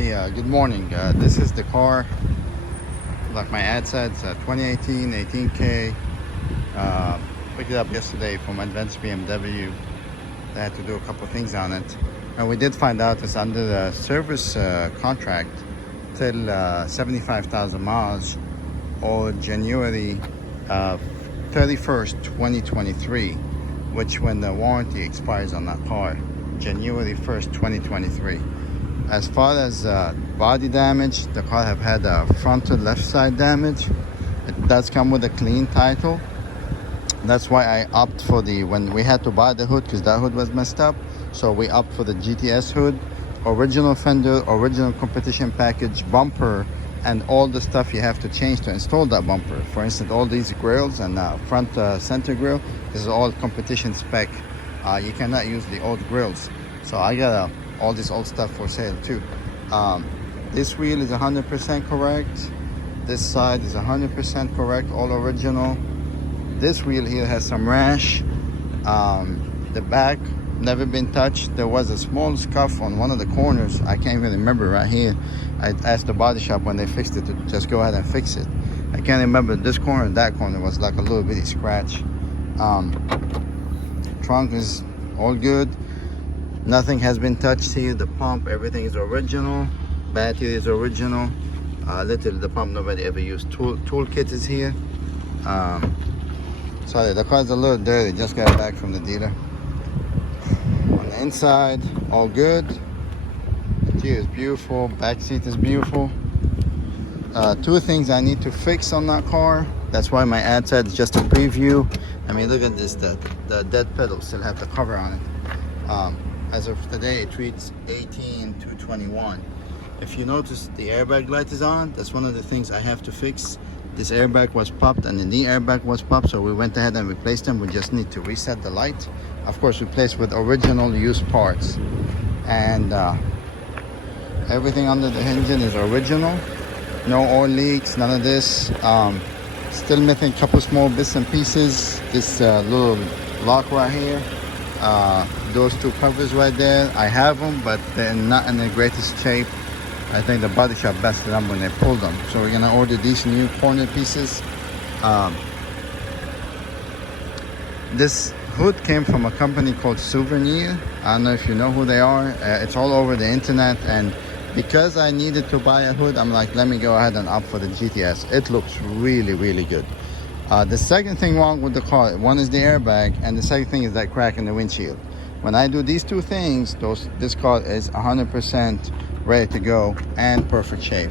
Hey, good morning. This is the car, like my ad said, it's a 2018 18K. Picked it up yesterday from Advanced BMW. They had to do a couple things on it. And we did find out it's under the service contract till 75,000 miles or January 31st, 2023, which when the warranty expires on that car, January 1st, 2023. As far as body damage, the car have had a frontal left side damage. It does come with a clean title. That's why I opt for when we had to buy the hood, because that hood was messed up. So we opt for the GTS hood, original fender, original competition package, bumper, and all the stuff you have to change to install that bumper. For instance, all these grills and front center grill, this is all competition spec. You cannot use the old grills. So I got all this old stuff for sale too. This wheel is 100% correct. This side is 100% correct, all original. This wheel here has some rash. The back never been touched. There was a small scuff on one of the corners. I can't even remember right here. I asked the body shop when they fixed it to just go ahead and fix it. I can't remember this corner and that corner was like a little bitty scratch. Trunk is all good. Nothing has been touched here. The pump, everything is original. Battery is original. Literally the pump nobody ever used. Toolkit is here. Sorry, the car's a little dirty. Just got it back from the dealer. On the inside, all good. Interior is beautiful. Back seat is beautiful. Two things I need to fix on that car. That's why my ad said it's just a preview. I mean, look at this. The dead pedal still have the cover on it. As of today, it reads 18,221. If you notice, the airbag light is on. That's one of the things I have to fix. This airbag was popped and the knee airbag was popped, so we went ahead and replaced them. We just need to reset the light. Of course, replaced with original used parts. And everything under the engine is original. No oil leaks, none of this. Still missing a couple small bits and pieces. This little lock right here. Those two covers right there, I have them, but they're not in the greatest shape. I think the body shop busted them when they pulled them. So we're gonna order these new corner pieces. This hood came from a company called Souvenir. I don't know if you know who they are. It's all over the internet, and because I needed to buy a hood, I'm like, let me go ahead and opt for the GTS. It looks really, really good. The second thing wrong with the car, one is the airbag, and the second thing is that crack in the windshield. When I do these two things, this car is 100% ready to go and perfect shape.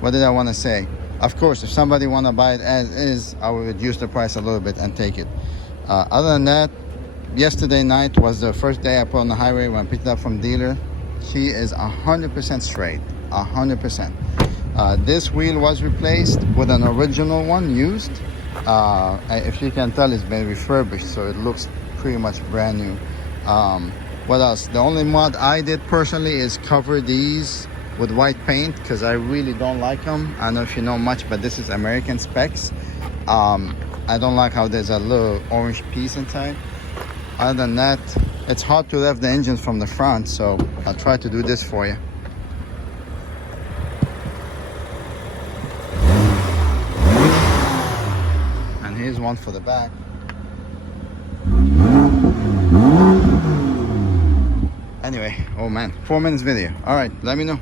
What did I want to say? Of course, if somebody want to buy it as is, I will reduce the price a little bit and take it. Other than that, yesterday night was the first day I put on the highway when I picked it up from dealer. She is 100% straight, 100%. This wheel was replaced with an original one used. If you can tell, it's been refurbished, so it looks pretty much brand new. What else? The only mod I did personally is cover these with white paint, because I really don't like them. I don't know if you know much, but this is American specs. I don't like how there's a little orange piece inside. Other than that, it's hard to rev the engine from the front, so I'll try to do this for you. And here's one for the back. Anyway, oh man, 4 minutes video. All right, let me know.